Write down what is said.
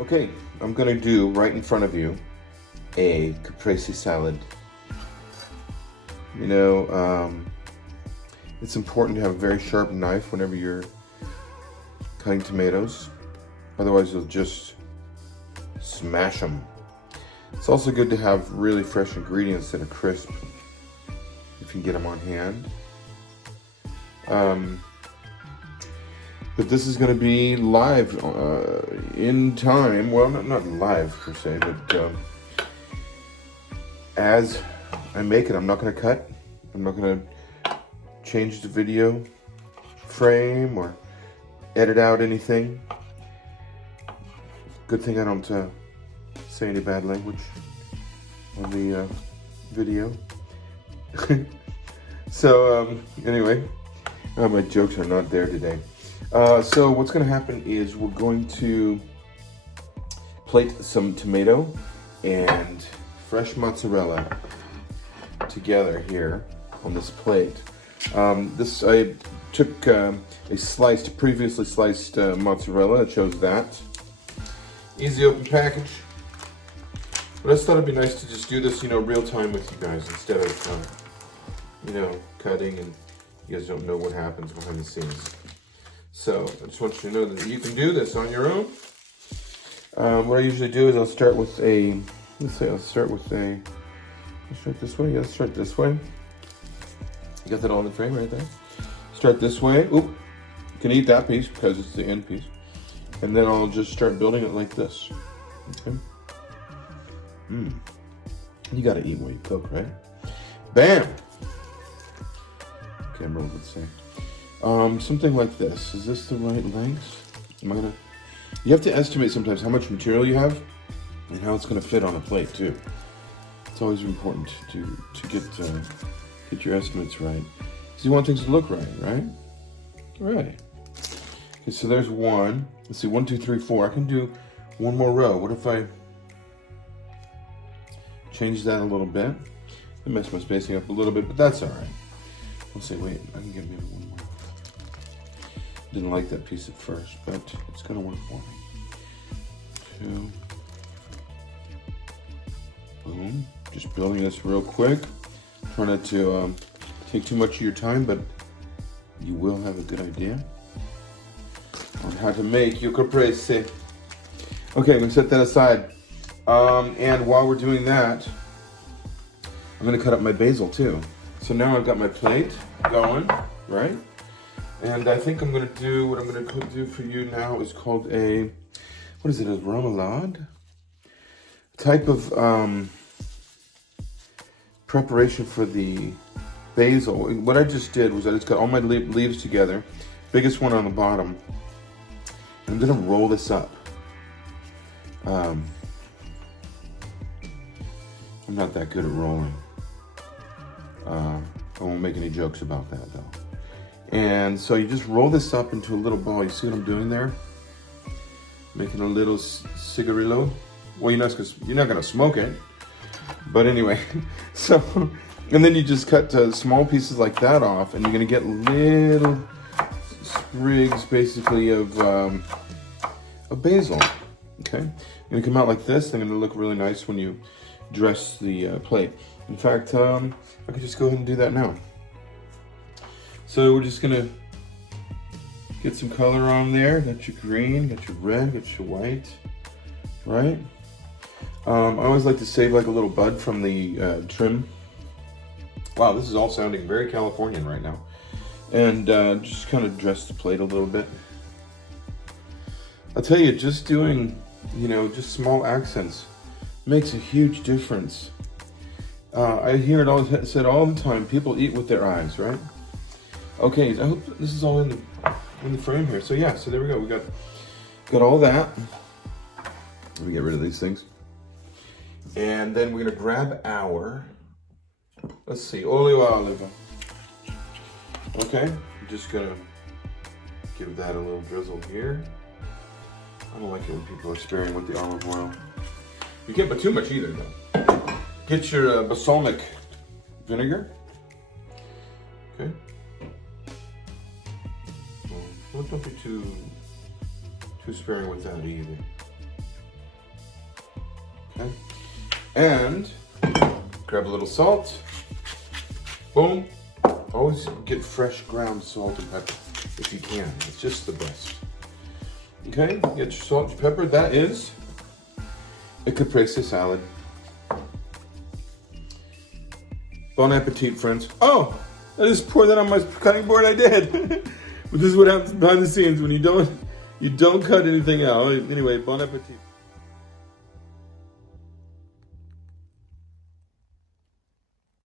Okay, I'm gonna do right in front of you a Caprese salad. You know, it's important to have a very sharp knife whenever you're cutting tomatoes. Otherwise, you'll just smash them. It's also good to have really fresh ingredients that are crisp if you can get them on hand. But this is going to be live in time. Well, not live per se, but as I make it, I'm not going to cut. I'm not going to change the video frame or edit out anything. Good thing I don't say any bad language on the video. So anyway, my jokes are not there today. So what's going to happen is we're going to plate some tomato and fresh mozzarella together here on this plate. I took a previously sliced mozzarella. It shows that. Easy open package. But I just thought it'd be nice to just do this, real time with you guys instead of, cutting and you guys don't know what happens behind the scenes. So I just want you to know that you can do this on your own. What I usually do is I'll start this way. Yeah, let's start this way. You got that all in the frame right there? Start this way. Oop, you can eat that piece because it's the end piece. And then I'll just start building it like this. Okay. You gotta eat when you cook, right? Bam! Camera would say. Something like this. Is this the right length? You have to estimate sometimes how much material you have and how it's gonna fit on a plate too. It's always important to get your estimates right. Because you want things to look right, right? Right. Okay, so there's one. Let's see, 1, 2, 3, 4. I can do one more row. What if I change that a little bit? I messed my spacing up a little bit, but that's all right. I'll say, wait, I can get maybe one more. Didn't like that piece at first, but it's gonna work for me. 2. Boom. Just building this real quick. Try not to take too much of your time, but you will have a good idea on how to make your caprese. Okay, I'm gonna set that aside. And while we're doing that, I'm gonna cut up my basil too. So now I've got my plate going, right? And I think what I'm gonna do for you now is called a remoulade? Type of preparation for the basil. What I just did was I just got all my leaves together, biggest one on the bottom. I'm gonna roll this up. I'm not that good at rolling. I won't make any jokes about that though. And so you just roll this up into a little ball. You see what I'm doing there? Making a little cigarillo. Well, you're not gonna smoke it. But anyway, so, and then you just cut small pieces like that off, and you're gonna get little sprigs basically of basil. Okay, gonna come out like this. They're gonna look really nice when you dress the plate. In fact, I could just go ahead and do that now. So we're just gonna get some color on there. Got your green, got your red, got your white, right? I always like to save like a little bud from the trim. Wow, this is all sounding very Californian right now. And just kind of dress the plate a little bit. I'll tell you, just doing, just small accents makes a huge difference. I hear it said all the time, people eat with their eyes, right? Okay, I hope this is all in the frame here. So yeah, so there we go. We got all that. Let me get rid of these things. And then we're gonna grab our, let's see, olio oliva. Okay, I'm just gonna give that a little drizzle here. I don't like it when people are sparing with the olive oil. You can't put too much either though. Get your balsamic vinegar. Okay. Don't be too sparing with that either. And grab a little salt. Boom. Always get fresh ground salt and pepper if you can. It's just the best. Okay, get your salt and pepper. That is a caprese salad. Bon appetit, friends. Oh, I just poured that on my cutting board. I did. But this is what happens behind the scenes when you don't cut anything out. Anyway, bon appetit.